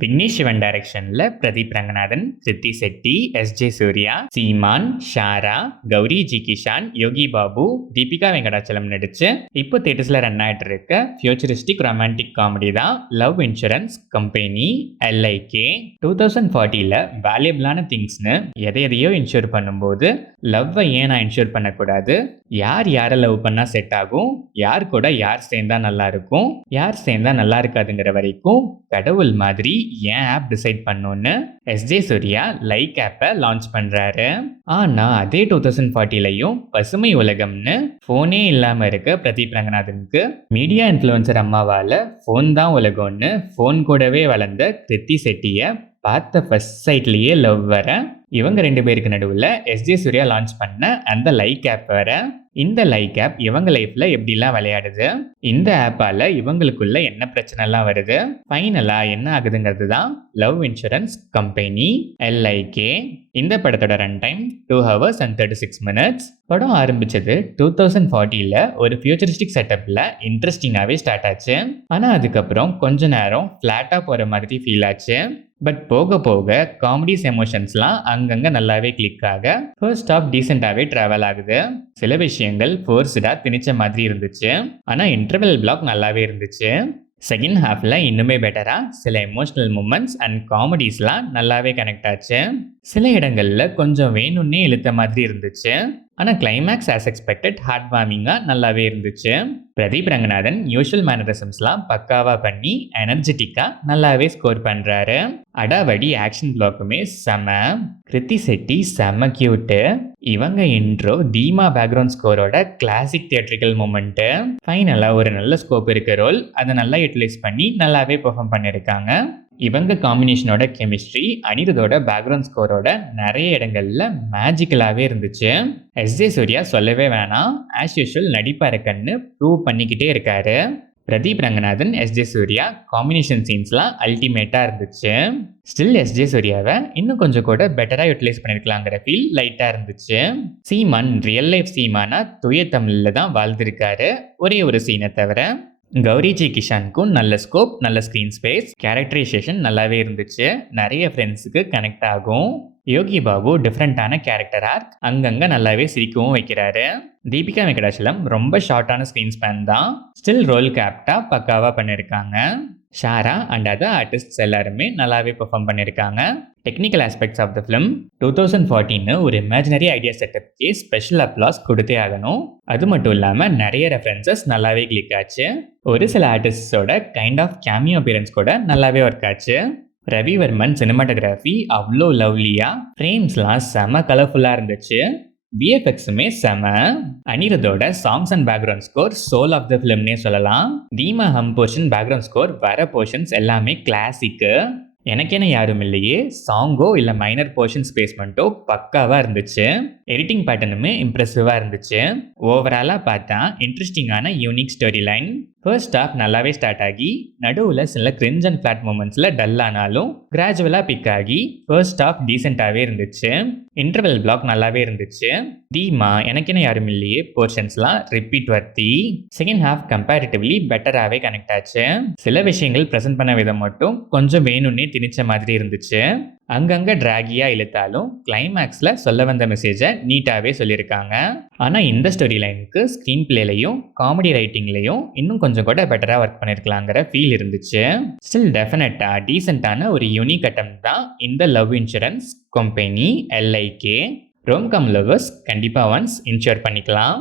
விக்னேஷ் சிவன் டைரக்ஷன்ல பிரதீப் ரங்கநாதன், சித்தி செட்டி, எஸ்.ஜே. சூர்யா, சீமான், ஷாரா, கௌரி ஜி கிஷான், யோகி பாபு, தீபிகா வெங்கடாச்சலம் நடிச்சு இப்போ தியேட்டர்ஸ்ல ரன் ஆயிட்டு இருக்க ஃபியூச்சரிஸ்டிக் ரொமான்டிக் காமெடி தான் லவ் இன்சூரன்ஸ் கம்பெனி LIK. 2040ல வேல்யூபிளான திங்ஸ்னு எதையோ இன்சூர் பண்ணும்போது லவ்வை ஏன் நான் இன்சூர் பண்ணக்கூடாது, யார் யாரை லவ் பண்ணா செட் ஆகும், யார் கூட யார் சேர்ந்தா நல்லா இருக்கும், யார் சேர்ந்தா நல்லா இருக்காதுங்கிற வரைக்கும் கடவுள் மாதிரி ஏன் ஆப் டிசைட் பண்ணுன்னு எஸ்.ஜே. சூர்யா லைக் ஆப்பை லான்ச் பண்றாரு. ஆனா அதே 2040லையும் பசுமை உலகம்னு போனே இல்லாம இருக்க பிரதீப் ரங்கநாதனுக்கு மீடியா இன்ஃப்ளூயன்சர் அம்மாவால போன் தான் உலகம்னு போன் கூடவே வளர்ந்த கிருத்தி செட்டிய பார்த்த ஃபர்ஸ்ட் சைட்லயே லவ் வர இவங்க 2 பேருக்கு நடுவில் எஸ்.ஜே. சூர்யா லான்ச் பண்ண அந்த லைக் ஆப் வர. இந்த லைக் ஆப் இவங்க லைஃப்ல எப்படிலாம் விளையாடுது, இந்த ஆப்பால இவங்களுக்குள்ள என்ன பிரச்சனைலாம் வருது, ஃபைனலா என்ன ஆகுதுங்கிறது தான் லவ் இன்சூரன்ஸ் கம்பெனி LIK. இந்த படத்தோட run time 2 hours and 36 minutes. படம் ஆரம்பிச்சது 2040ல ஒரு ஃபியூச்சரிஸ்டிக் செட்டப்ல இன்ட்ரெஸ்டிங்காகவே ஸ்டார்ட் ஆச்சு. ஆனால் அதுக்கப்புறம் கொஞ்ச நேரம் ஃப்ளாட்டாக போகிற மாதிரி ஃபீல் ஆச்சு. பட் போக போக காமெடிஸ் எமோஷன்ஸ்லாம் அங்கங்கே நல்லாவே கிளிக் ஆக ஃபர்ஸ்ட் ஆஃப் டீசெண்டாகவே ட்ராவல் ஆகுது. சில விஷயங்கள் ஃபோர்ஸ்டாக திணிச்ச மாதிரி இருந்துச்சு, ஆனால் இன்டர்வல் பிளாக் நல்லாவே இருந்துச்சு. செகண்ட் ஹாஃப்ல இன்னுமே பெட்டராக சில எமோஷனல் மூமெண்ட்ஸ் அண்ட் காமெடிஸ்லாம் நல்லாவே கனெக்ட் ஆச்சு. சில இடங்கள்ல கொஞ்சம் வேணும்னே இழுத்த மாதிரி இருந்துச்சு, ஆனால் கிளைமேக்ஸ் ஆஸ் எக்ஸ்பெக்டட் ஹார்ட் வார்மிங்காக நல்லாவே இருந்துச்சு. பிரதீப் ரங்கநாதன் யூஷுவல் மேனரிசம்ஸ்லாம் பக்காவாக பண்ணி எனர்ஜெட்டிக்காக நல்லாவே ஸ்கோர் பண்ணுறாரு. அடாவடி ஆக்ஷன் பிளாக்குமே செம. கிருத்தி செட்டி செம கியூட்டு. இவங்க இன்ட்ரோ தீமா பேக்ரவுண்ட் ஸ்கோரோட கிளாசிக் தியேட்ரிக்கல் மூமெண்ட்டு. ஃபைனலாக ஒரு நல்ல ஸ்கோப் இருக்க ரோல் அதை நல்லா யூட்டிலைஸ் பண்ணி நல்லாவே பெர்ஃபார்ம் பண்ணியிருக்காங்க. இவங்க காம்பினேஷனோட கெமிஸ்ட்ரி அனிருத்தோட பேக்ரவுண்ட் ஸ்கோரோட நிறைய இடங்கள்ல மேஜிக்கலாகவே இருந்துச்சு. எஸ்.ஜே. சூர்யா சொல்லவே வேணாம், ஆஸ் யூஷுவல் நடிப்பாருக்கன்னு ப்ரூவ் பண்ணிக்கிட்டே இருக்காரு. பிரதீப் ரங்கநாதன், எஸ்.ஜே. சூர்யா காம்பினேஷன் சீன்ஸ்லாம் அல்டிமேட்டாக இருந்துச்சு. Still S J. சூர்யாவை இன்னும் கொஞ்சம் கூட பெட்டராக யூட்டிலைஸ் பண்ணியிருக்கலாங்கிற ஃபீல் லைட்டாக இருந்துச்சு. சீமான் ரியல் லைஃப் சீமானா தூய தமிழில் தான் வாழ்ந்திருக்காரு, ஒரே ஒரு சீனை தவிர. கௌரி ஜி கிஷானுக்கும் நல்ல ஸ்கோப், நல்ல ஸ்க்ரீன் ஸ்பேஸ், கேரக்டரைசேஷன் நல்லாவே இருந்துச்சு, நிறைய ஃப்ரெண்ட்ஸுக்கு கனெக்ட் ஆகும். யோகி பாபு டிஃப்ரெண்ட்டான கேரக்டர் ஆர்க் அங்கங்கே நல்லாவே சிரிக்கவும் வைக்கிறாரு. தீபிகா வெங்கடாச்சலம் ரொம்ப ஷார்ட்டான ஸ்க்ரீன் ஸ்பேன் தான், ஸ்டில் ரோல் கேப்டாக பக்காவாக பண்ணியிருக்காங்க. ஷாரா அண்ட் அதர் ஆர்டிஸ்ட்ஸ் எல்லாருமே நல்லாவே பெர்ஃபார்ம் பண்ணியிருக்காங்க. Technical aspects of the film 2014 ஒரு இமேஜினரி ஐடியா செட்டப்கே ஸ்பெஷல் அப்ளாஸ் கொடுத்தே ஆகணும். அது மட்டும் இல்லாமல் நிறைய ரெஃபரன்சஸ் நல்லாவே கிளிக் ஆச்சு. ஒரு சில ஆர்டிஸ்டோட கைண்ட் ஆஃப் கேமியோ அப்பியரன்ஸ் கூட நல்லாவே ஒர்க் ஆச்சு. ரவிவர்மன் சினிமாட்டோகிராஃபி அவ்வளோ லவ்லியா, ஃப்ரேம்ஸ்லாம் செம கலர்ஃபுல்லாக இருந்துச்சு. VFXுமே செம. அனிருத்தோட songs and background score soul of the ஃபிலிம்னே சொல்லலாம். தீமா ஹம் போர்ஷன் பேக்ரவுண்ட் ஸ்கோர் வர போர்ஷன்ஸ் எல்லாமே கிளாசிக்கு. எனக்கென யாரும் இல்லையே சாங்கோ இல்லை மைனர் போர்ஷன்ஸ் பேஸ்மெண்ட்டோ பக்காவாக இருந்துச்சு. எடிட்டிங் பேட்டர்னுமே இம்ப்ரெசிவாக இருந்துச்சு. ஓவராலாக பார்த்தா இன்ட்ரெஸ்டிங்கான unique story line. First half நல்லாவே ஸ்டார்ட் ஆகி நடுவில் சில கிரிஞ்ச் அண்ட் ஃப்ளாட் மூமெண்ட்ஸில் டல் ஆனாலும் கிராஜுவலாக பிக் ஆகி ஃபர்ஸ்ட் ஹாஃப் டீசெண்டாகவே இருந்துச்சு. இன்டர்வல் பிளாக் நல்லாவே இருந்துச்சு. தீமா எனக்கென யாரும் இல்லையே போர்ஷன்ஸ்லாம் ரிப்பீட் வர்த்தி. செகண்ட் ஹாஃப் கம்பேரிட்டிவ்லி பெட்டராகவே கனெக்ட் ஆச்சு. சில விஷயங்கள் ப்ரெசென்ட் பண்ண விதம் மட்டும் கொஞ்சம் வேணும்னே திணிச்ச மாதிரி இருந்துச்சு. அங்கங்கே ட்ராகியாக இழுத்தாலும் கிளைமேக்ஸில் சொல்ல வந்த மெசேஜை நீட்டாகவே சொல்லியிருக்காங்க. ஆனால் இந்த ஸ்டோரி லைனுக்கு ஸ்க்ரீன் பிளேலையும் காமெடி ரைட்டிங்லையும் இன்னும் கொஞ்சம் கூட பெட்டராக ஒர்க் பண்ணியிருக்கலாங்கிற ஃபீல் இருந்துச்சு. ஸ்டில் டெஃபினட்டாக டீசெண்டான ஒரு யூனிக் அட்டம் தான் இந்த love insurance company LIK. Romcom lovers கண்டிப்பாக ஒன்ஸ் இன்ஷூர் பண்ணிக்கலாம்.